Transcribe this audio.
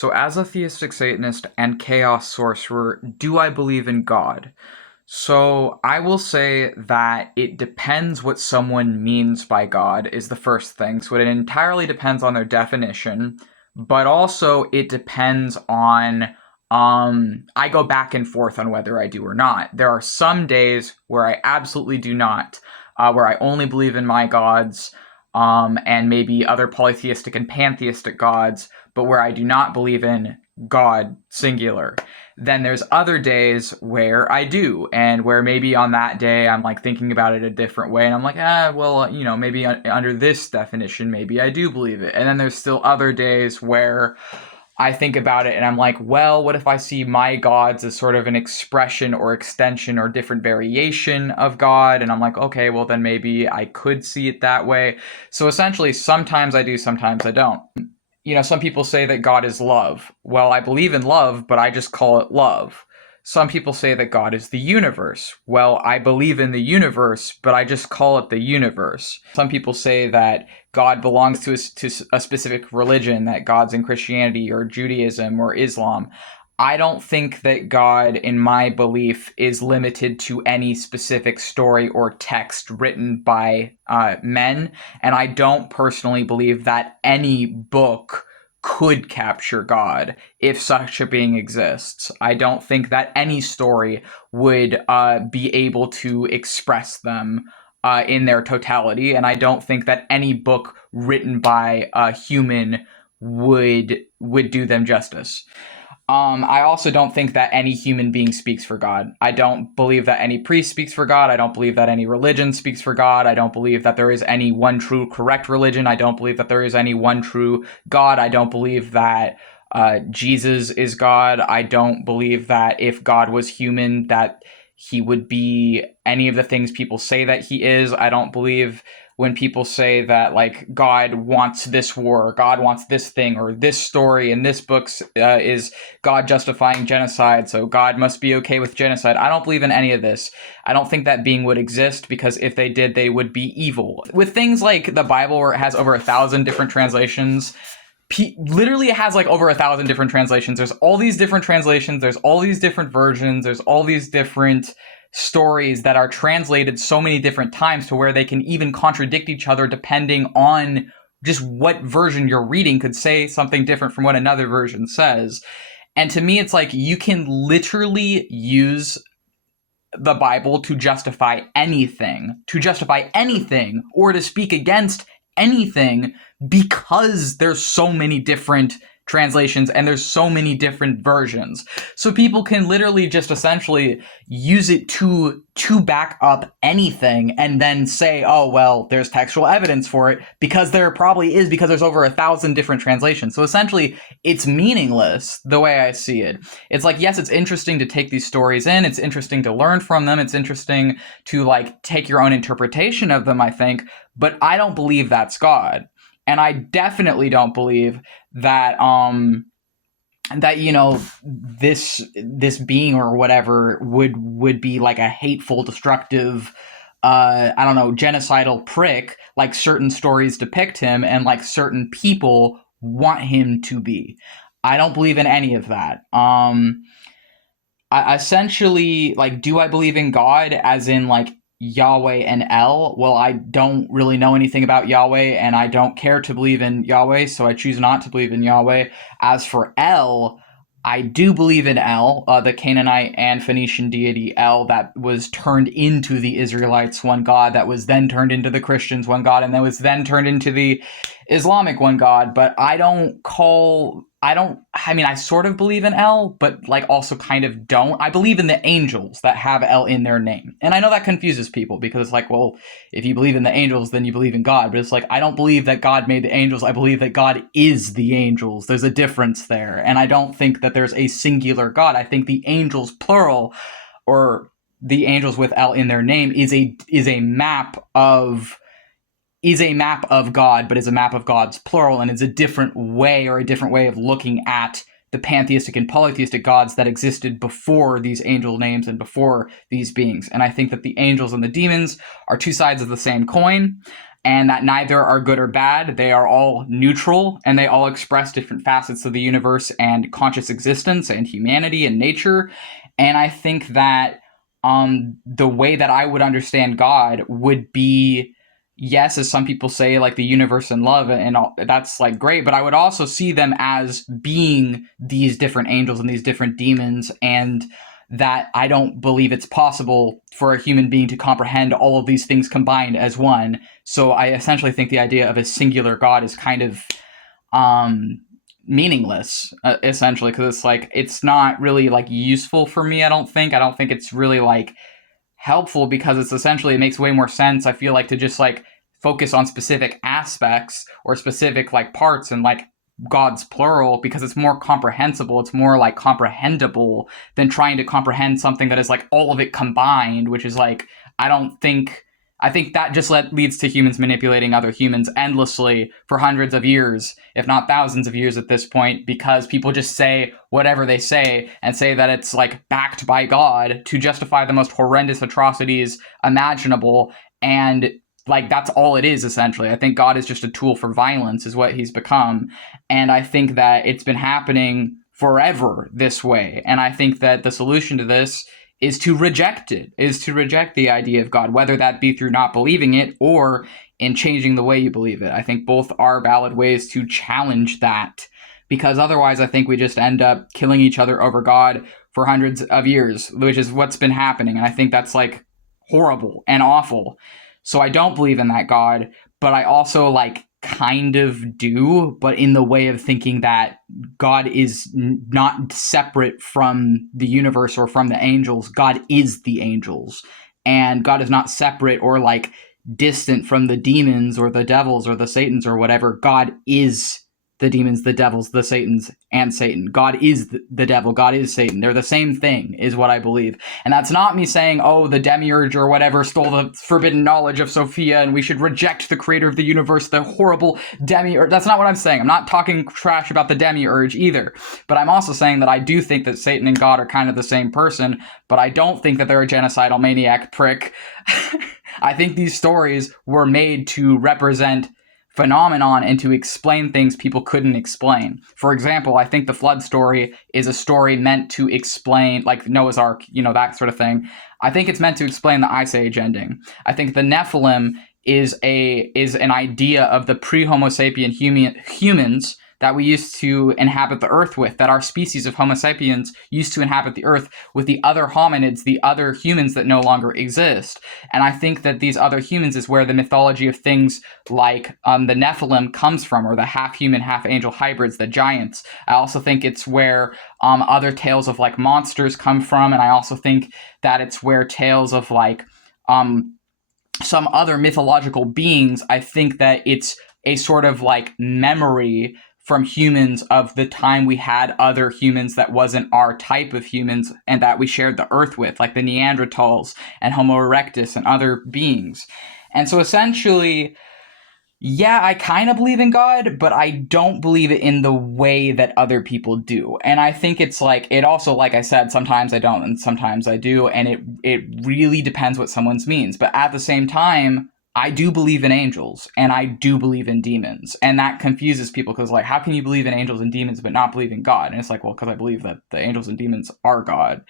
So, as a theistic Satanist and chaos sorcerer, do I believe in God? So, I will say that it depends what someone means by God, is the first thing. So, it entirely depends on their definition, but also it depends on. I go back and forth on whether I do or not. There are some days where I absolutely do not, where I only believe in my gods, and maybe other polytheistic and pantheistic gods, but where I do not believe in God singular. Then there's other days where I do, and where maybe on that day I'm like thinking about it a different way, and I'm like, well, maybe under this definition, maybe I do believe it. And then there's still other days where I think about it and I'm like, well, what if I see my gods as sort of an expression or extension or different variation of God? And I'm like, okay, well, then maybe I could see it that way. So essentially, sometimes I do, sometimes I don't. Some people say that God is love. Well, I believe in love, but I just call it love. Some people say that God is the universe. Well, I believe in the universe, but I just call it the universe. Some people say that God belongs to a specific religion, that God's in Christianity or Judaism or Islam. I don't think that God, in my belief, is limited to any specific story or text written by men. And I don't personally believe that any book could capture God if such a being exists. I don't think that any story would be able to express them in their totality. And I don't think that any book written by a human would do them justice. I also don't think that any human being speaks for God. I don't believe that any priest speaks for God. I don't believe that any religion speaks for God. I don't believe that there is any one true correct religion. I don't believe that there is any one true God. I don't believe that Jesus is God. I don't believe that if God was human, that he would be any of the things people say that he is. I don't believe when people say that like God wants this war, or God wants this thing, or this story in this book is God justifying genocide, so God must be okay with genocide. I don't believe in any of this. I don't think that being would exist, because if they did, they would be evil. With things like the Bible, where it has over 1,000 different translations, literally it has like over 1,000 different translations. There's all these different translations. There's all these different versions. There's all these different stories that are translated so many different times to where they can even contradict each other depending on just what version you're reading could say something different from what another version says. And to me, it's like you can literally use the Bible to justify anything, or to speak against anything, because there's so many different translations and there's so many different versions. So people can literally just essentially use it to back up anything and then say, oh, well, there's textual evidence for it, because there probably is, because there's over 1,000 different translations. So essentially it's meaningless the way I see it. It's like, yes, it's interesting to take these stories in. It's interesting to learn from them. It's interesting to like take your own interpretation of them, I think, but I don't believe that's God. And I definitely don't believe that this being or whatever would be like a hateful, destructive, I don't know, genocidal prick like certain stories depict him and like certain people want him to be. I don't believe in any of that. I essentially, like, do I believe in God as in like Yahweh and El? Well, I don't really know anything about Yahweh, and I don't care to believe in Yahweh, so I choose not to believe in Yahweh. As for El, I do believe in El, the Canaanite and Phoenician deity El, that was turned into the Israelites' one God, that was then turned into the Christians' one God, and that was then turned into the Islamic one God. But I sort of believe in El, but like also kind of don't. I believe in the angels that have El in their name. And I know that confuses people, because it's like, well, if you believe in the angels, then you believe in God. But it's like, I don't believe that God made the angels. I believe that God is the angels. There's a difference there. And I don't think that there's a singular God. I think the angels, plural, or the angels with El in their name, is a map of God, but is a map of God's plural, and is a different way of looking at the pantheistic and polytheistic gods that existed before these angel names and before these beings. And I think that the angels and the demons are two sides of the same coin. and that neither are good or bad. They are all neutral, and they all express different facets of the universe and conscious existence and humanity and nature. And I think that the way that I would understand God would be, yes, as some people say, like the universe and love, and all, that's like great, but I would also see them as being these different angels and these different demons, and that I don't believe it's possible for a human being to comprehend all of these things combined as one. So I essentially think the idea of a singular God is kind of um, meaningless, essentially, because it's like it's not really like useful for me. I don't think it's really like helpful, because it's essentially, it makes way more sense, I feel like, to just like focus on specific aspects or specific like parts and like God's plural, because it's more comprehensible, it's more like comprehensible than trying to comprehend something that is like all of it combined, which is like, I don't think, I think that just leads to humans manipulating other humans endlessly for hundreds of years, if not thousands of years at this point, because people just say whatever they say and say that it's like backed by God to justify the most horrendous atrocities imaginable. And like, that's all it is, essentially. I think God is just a tool for violence, is what he's become. And I think that it's been happening forever this way. And I think that the solution to this is to reject it, is to reject the idea of God, whether that be through not believing it or in changing the way you believe it. I think both are valid ways to challenge that, because otherwise I think we just end up killing each other over God for hundreds of years, which is what's been happening. And I think that's like horrible and awful. So I don't believe in that God, but I also like kind of do, but in the way of thinking that God is not separate from the universe or from the angels. God is the angels, and God is not separate or like distant from the demons or the devils or the Satans or whatever. God is the demons, the devils, the Satans, and Satan. God is the devil. God is Satan. They're the same thing, is what I believe. And that's not me saying, oh, the demiurge or whatever stole the forbidden knowledge of Sophia and we should reject the creator of the universe, the horrible demiurge. That's not what I'm saying. I'm not talking trash about the demiurge either. But I'm also saying that I do think that Satan and God are kind of the same person, but I don't think that they're a genocidal maniac prick. I think these stories were made to represent phenomenon and to explain things people couldn't explain. For example, I think the flood story is a story meant to explain, like Noah's Ark, that sort of thing. I think it's meant to explain the Ice Age ending. I think the Nephilim is an idea of the pre-Homo sapien humans that we used to inhabit the earth with, that our species of Homo sapiens used to inhabit the earth with the other hominids, the other humans that no longer exist. And I think that these other humans is where the mythology of things like the Nephilim comes from, or the half-human, half-angel hybrids, the giants. I also think it's where other tales of like monsters come from, and I also think that it's where tales of like some other mythological beings, I think that it's a sort of like memory from humans of the time we had other humans that wasn't our type of humans and that we shared the earth with, like the Neanderthals and Homo erectus and other beings. And so essentially, yeah, I kind of believe in God, but I don't believe it in the way that other people do. And I think it's like, it also, like I said, sometimes I don't and sometimes I do, and it really depends what someone's means. But at the same time, I do believe in angels and I do believe in demons. And that confuses people, because like, how can you believe in angels and demons but not believe in God? And it's like, well, because I believe that the angels and demons are God.